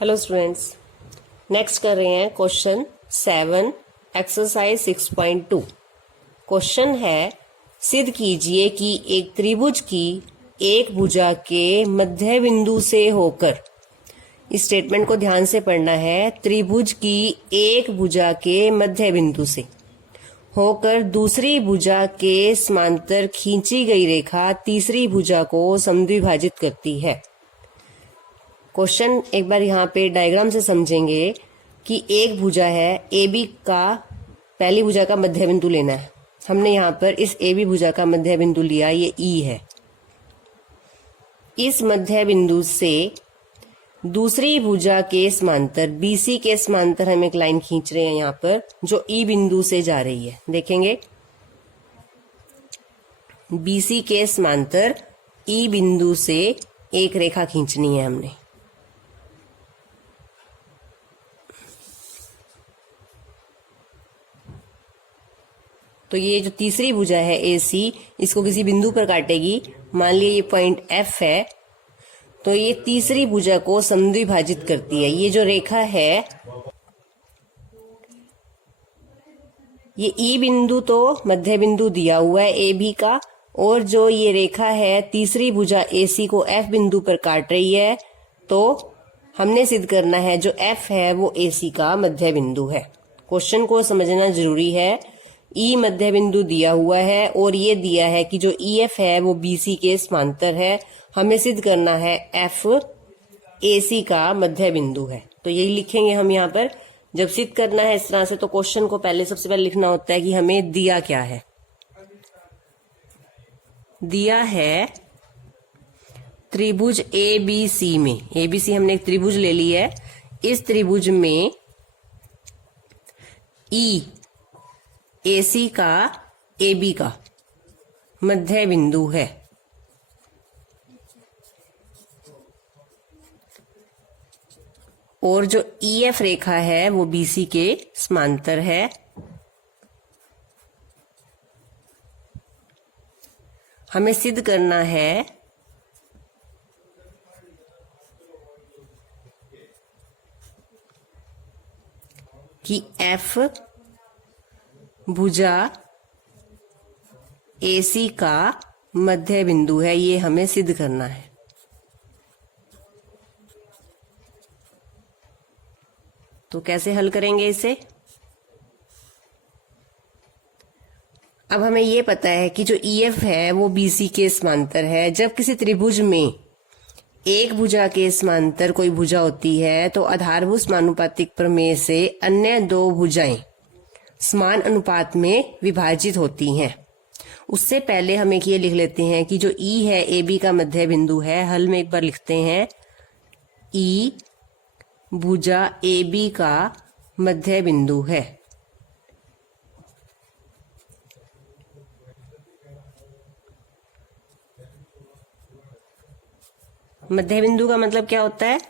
Hello students, next कर रहे हैं क्वेश्चन 7 एक्सरसाइज 6.2। क्वेश्चन है, सिद्ध कीजिए कि एक त्रिभुज की एक भुजा के मध्य बिंदु से होकर, इस स्टेटमेंट को ध्यान से पढ़ना है, त्रिभुज की एक भुजा के मध्य बिंदु से होकर दूसरी भुजा के समांतर खींची गई रेखा तीसरी भुजा को समद्विभाजित करती है। क्वेश्चन एक बार यहाँ पे डायग्राम से समझेंगे कि एक भुजा है, ए बी का पहली भुजा का मध्य बिंदु लेना है। हमने यहाँ पर इस ए बी भुजा का मध्य बिंदु लिया, ये ई है। इस मध्य बिंदु से दूसरी भुजा के समांतर बी सी के समांतर हम एक लाइन खींच रहे हैं यहाँ पर, जो ई बिंदु से जा रही है। देखेंगे बी सी के समांतर ई बिंदु से एक रेखा खींचनी है हमने। तो ये जो तीसरी भुजा है ए सी, इसको किसी बिंदु पर काटेगी। मान लिया ये पॉइंट एफ है, तो ये तीसरी भुजा को समद्विभाजित करती है। ये जो रेखा है, ये ई बिंदु तो मध्य बिंदु दिया हुआ है ए बी का, और जो ये रेखा है तीसरी भुजा ए सी को एफ बिंदु पर काट रही है। तो हमने सिद्ध करना है जो एफ है वो ए सी का मध्य बिंदु है। क्वेश्चन को समझना जरूरी है। ई मध्य बिंदु दिया हुआ है और ये दिया है कि जो ई एफ है वो बी सी के समांतर है। हमें सिद्ध करना है एफ ए सी का मध्य बिंदु है। तो यही लिखेंगे हम यहाँ पर। जब सिद्ध करना है इस तरह से, तो क्वेश्चन को पहले सबसे पहले लिखना होता है कि हमें दिया क्या है। दिया है त्रिभुज ए बी सी में, ए बी सी हमने एक त्रिभुज ले ली है। इस त्रिभुज में ई ए सी का ए बी का मध्य बिंदु है। और जो ई एफ रेखा है वो बी सी के समांतर है। हमें सिद्ध करना है कि एफ भुजा ए सी का मध्य बिंदु है। ये हमें सिद्ध करना है। तो कैसे हल करेंगे इसे? अब हमें ये पता है कि जो ई एफ है वो बी सी के समांतर है। जब किसी त्रिभुज में एक भुजा के समांतर कोई भुजा होती है तो आधारभूत समानुपातिक प्रमेय से अन्य दो भुजाएं समान अनुपात में विभाजित होती हैं। उससे पहले हम एक ये लिख लेते हैं कि जो ई है ए बी का मध्य बिंदु है। हल में एक बार लिखते हैं, ई भुजा ए बी का मध्य बिंदु है। मध्य बिंदु का मतलब क्या होता है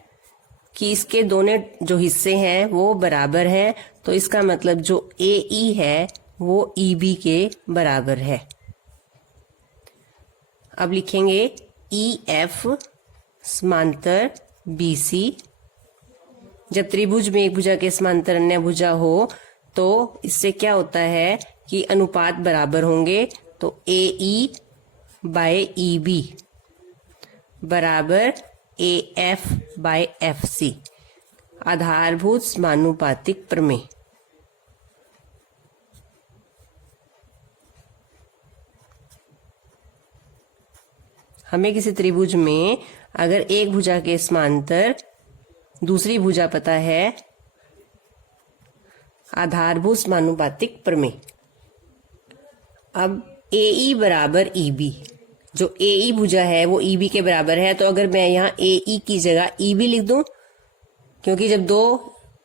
कि इसके दोनों जो हिस्से हैं वो बराबर हैं। तो इसका मतलब जो ए ई है वो ई बी के बराबर है। अब लिखेंगे ई एफ समांतर बी सी। जब त्रिभुज में एक भुजा के समांतर अन्य भुजा हो तो इससे क्या होता है कि अनुपात बराबर होंगे। तो ए ई बाय ई बी बराबर A F by F C, आधारभूत समानुपातिक प्रमेय। हमें किसी त्रिभुज में अगर एक भुजा के समांतर दूसरी भुजा पता है, आधारभूत समानुपातिक प्रमेय। अब ए ई बराबर ई बी, जो ए ई भुजा है वो ई बी के बराबर है। तो अगर मैं यहाँ ए ई की जगह ई बी लिख दूं, क्योंकि जब दो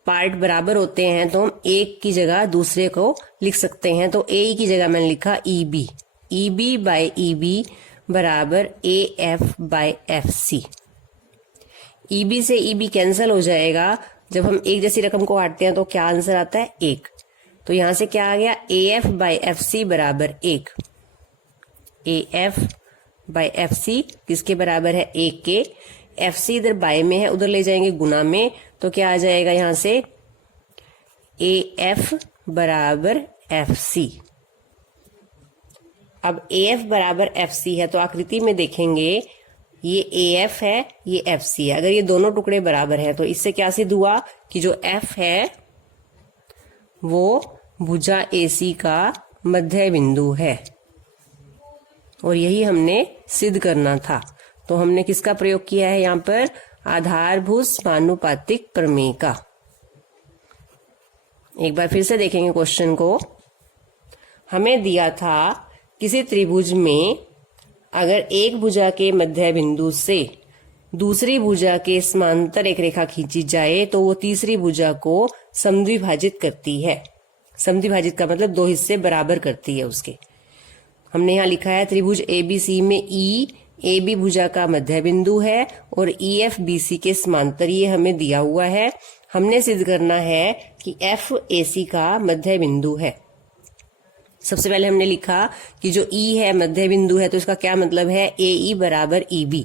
पार्ट बराबर होते हैं तो हम एक की जगह दूसरे को लिख सकते हैं। तो ए ई की जगह मैंने लिखा E B. E B by E B बराबर A F by F C. E B से ई बी कैंसिल हो जाएगा। जब हम एक जैसी रकम को काटते हैं तो क्या आंसर आता है? 1। तो यहां से क्या आ गया? A F by F C बराबर 1। A F by F C किसके बराबर है? 1 के। FC इधर बाय में है, उधर ले जाएंगे गुना में, तो क्या आ जाएगा यहाँ से AF बराबर FC। अब AF बराबर FC है तो आकृति में देखेंगे ये AF है, ये FC है। अगर ये दोनों टुकड़े बराबर हैं तो इससे क्या सिद्ध हुआ कि जो F है वो भुजा AC का मध्य बिंदु है, और यही हमने सिद्ध करना था। तो हमने किसका प्रयोग किया है यहाँ पर? आधारभूत समानुपातिक प्रमेय का। एक बार फिर से देखेंगे क्वेश्चन को। हमें दिया था किसी त्रिभुज में अगर एक भुजा के मध्य बिंदु से दूसरी भुजा के समांतर एक रेखा खींची जाए तो वो तीसरी भुजा को समद्विभाजित करती है। समद्विभाजित का मतलब दो हिस्से बराबर करती है उसके। हमने यहाँ लिखा है त्रिभुज ABC में AB भुजा का मध्य बिंदु है और EF BC के समांतर, ये हमें दिया हुआ है। हमने सिद्ध करना है कि F AC का मध्य बिंदु है। सबसे पहले हमने लिखा कि जो E है मध्य बिंदु है, तो इसका क्या मतलब है? AE बराबर EB।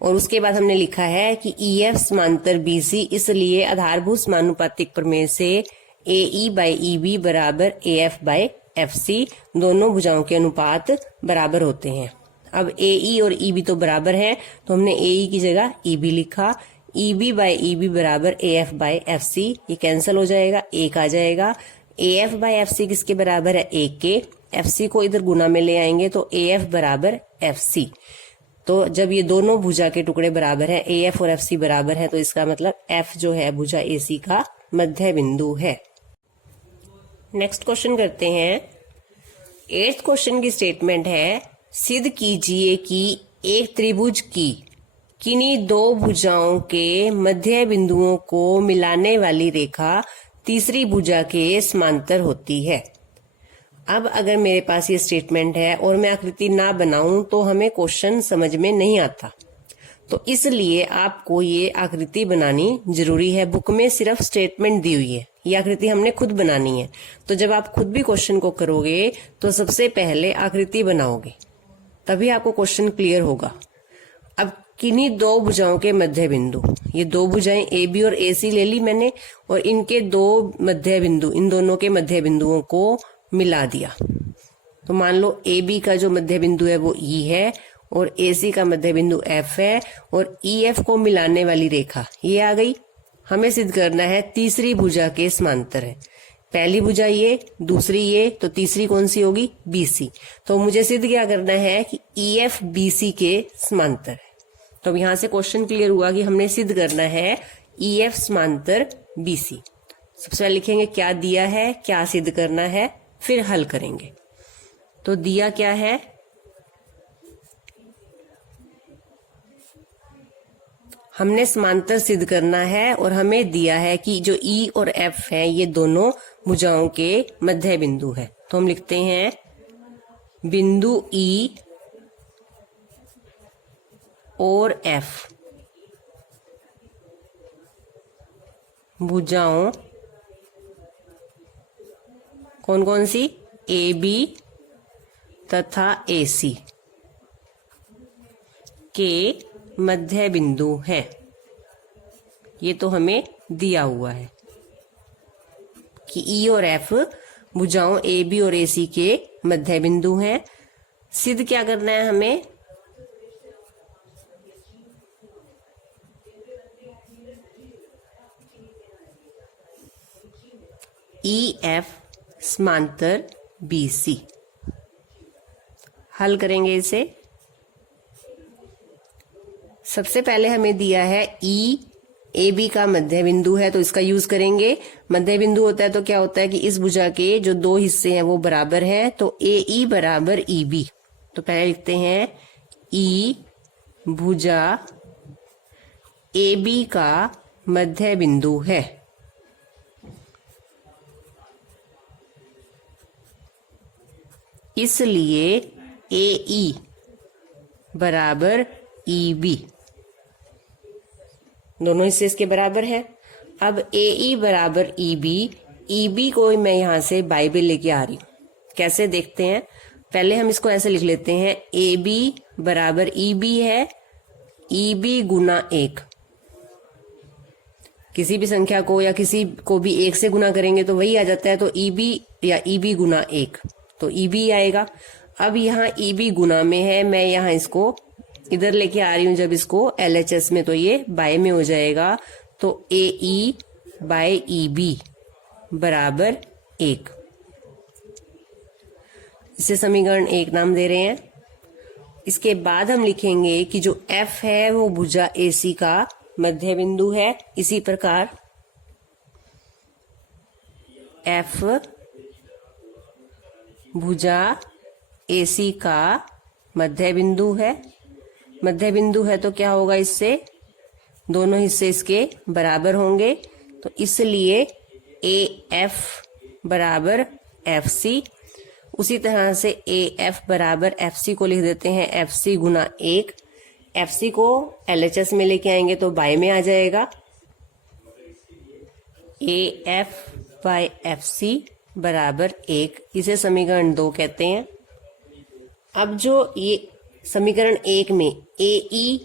और उसके बाद हमने लिखा है कि EF समांतर BC, इसलिए आधारभूत समानुपातिक प्रमेय से AE बाई EB बराबर AF बाई FC, दोनों भुजाओं के अनुपात बराबर होते हैं। अब AE और EB तो बराबर हैं, तो हमने AE की जगह EB लिखा। EB बाई EB बराबर AF बाई FC, ये कैंसिल हो जाएगा, 1 आ जाएगा। AF बाई FC किसके बराबर है? 1 के। FC को इधर गुना में ले आएंगे तो AF बराबर FC। तो जब ये दोनों भुजा के टुकड़े बराबर हैं, AF और FC बराबर हैं, तो इसका मतलब F जो है भुजा AC का मध्य बिंदु है। नेक्स्ट क्वेश्चन करते हैं। 8th क्वेश्चन की स्टेटमेंट है, सिद्ध कीजिए कि एक त्रिभुज की किन्हीं दो भुजाओं के मध्य बिंदुओं को मिलाने वाली रेखा तीसरी भुजा के समांतर होती है। अब अगर मेरे पास ये स्टेटमेंट है और मैं आकृति ना बनाऊं तो हमें क्वेश्चन समझ में नहीं आता, तो इसलिए आपको ये आकृति बनानी जरूरी है। बुक में सिर्फ स्टेटमेंट दी हुई है, ये आकृति हमने खुद बनानी है। तो जब आप खुद भी क्वेश्चन को करोगे तो सबसे पहले आकृति बनाओगे, तभी आपको क्वेश्चन क्लियर होगा। अब किन्हीं दो भुजाओं के मध्य बिंदु, ये दो भुजाएं AB और AC ले ली मैंने, और इनके दो मध्य बिंदु, इन दोनों के मध्य बिंदुओं को मिला दिया। तो मान लो AB का जो मध्य बिंदु है वो E है और AC का मध्य बिंदु F है, और EF को मिलाने वाली रेखा ये आ गई। हमें सिद्ध करना है तीसरी भुजा के समांतर है। पहली भुजा ये, दूसरी ये, तो तीसरी कौन सी होगी? BC। तो मुझे सिद्ध क्या करना है कि EF BC के समांतर है। तो यहां से क्वेश्चन क्लियर हुआ कि हमने सिद्ध करना है EF समांतर BC। सबसे पहले लिखेंगे क्या दिया है, क्या सिद्ध करना है, फिर हल करेंगे। तो दिया क्या है? हमने समांतर सिद्ध करना है और हमें दिया है कि जो E और F है ये दोनों भुजाओं के मध्य बिंदु है। तो हम लिखते हैं बिंदु E और F भुजाओं कौन कौन सी? AB तथा AC के मध्य बिंदु है। ये तो हमें दिया हुआ है कि E और F भुजाओं AB और AC के मध्य बिंदु हैं। सिद्ध क्या करना है हमें? EF समांतर BC। हल करेंगे इसे। सबसे पहले हमें दिया है E AB का मध्य बिंदु है, तो इसका यूज करेंगे। मध्य बिंदु होता है तो क्या होता है कि इस भुजा के जो दो हिस्से हैं वो बराबर हैं, तो AE बराबर EB। तो पहले लिखते हैं E भुजा AB का मध्य बिंदु है। इसलिए AE बराबर EB, दोनों हिस्से इसके बराबर है। अब AE बराबर EB को मैं यहां से बाइबल लेके आ रही हूं। कैसे देखते हैं? पहले हम इसको ऐसे लिख लेते हैं, AB बराबर EB है, EB गुना 1, किसी भी संख्या को या किसी को भी 1 से गुना करेंगे तो वही आ जाता है, तो EB या EB गुना 1, तो EB आएगा। अब यहाँ EB गुना में है, मैं यहाँ इसको इधर लेके आ रही हूं जब इसको LHS में, तो ये बाय में हो जाएगा, तो AE बाय EB बराबर 1। इसे समीकरण 1 नाम दे रहे हैं। इसके बाद हम लिखेंगे कि जो F है वो भुजा AC का मध्य बिंदु है। इसी प्रकार F भुजा AC का मध्य बिंदु है। मध्य बिंदु है तो क्या होगा, इससे दोनों हिस्से इसके बराबर होंगे, तो इसलिए AF बराबर FC। उसी तरह से AF बराबर FC को लिख देते हैं FC गुना 1। FC को LHS में लेके आएंगे तो बाय में आ जाएगा, AF बाय FC बराबर 1। इसे समीकरण 2 कहते हैं। अब जो ये समीकरण 1 में AE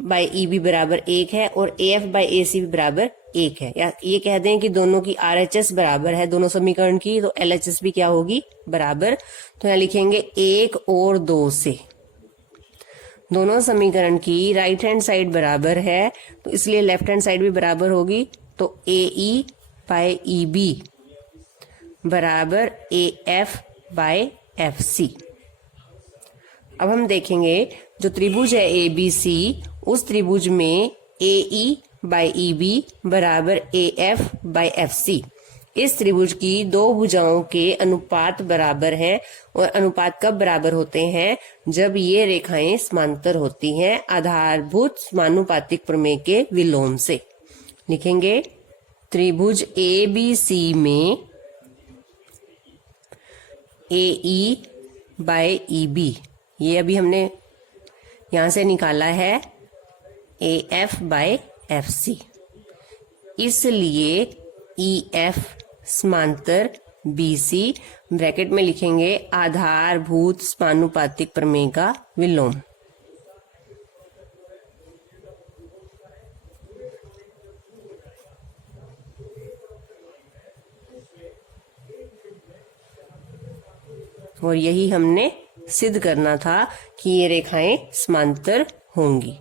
बाय EB बराबर 1 है और AF बाय AC भी बराबर 1 है, या ये कह दें कि दोनों की RHS बराबर है दोनों समीकरण की, तो LHS भी क्या होगी, बराबर। तो यहाँ लिखेंगे 1 और 2 से दोनों समीकरण की राइट हैंड साइड बराबर है, तो इसलिए लेफ्ट हैंड साइड भी बराबर होगी, तो AE बाय EB बराबर AF बाय FC। अब हम देखेंगे जो त्रिभुज है ABC, उस त्रिभुज में AE बाय EB बराबर AF बाय FC। इस त्रिभुज की दो भुजाओं के अनुपात बराबर हैं, और अनुपात कब बराबर होते हैं, जब ये रेखाएं समांतर होती हैं आधारभूत समानुपातिक प्रमेय के विलोम से। लिखेंगे त्रिभुज ABC में AE बाय EB, ये अभी हमने यहां से निकाला है AF बाय FC, इसलिए EF समांतर BC ब्रैकेट में लिखेंगे आधारभूत समानुपातिक प्रमेय का विलोम। और यही हमने सिद्ध करना था कि ये रेखाएं समांतर होंगी।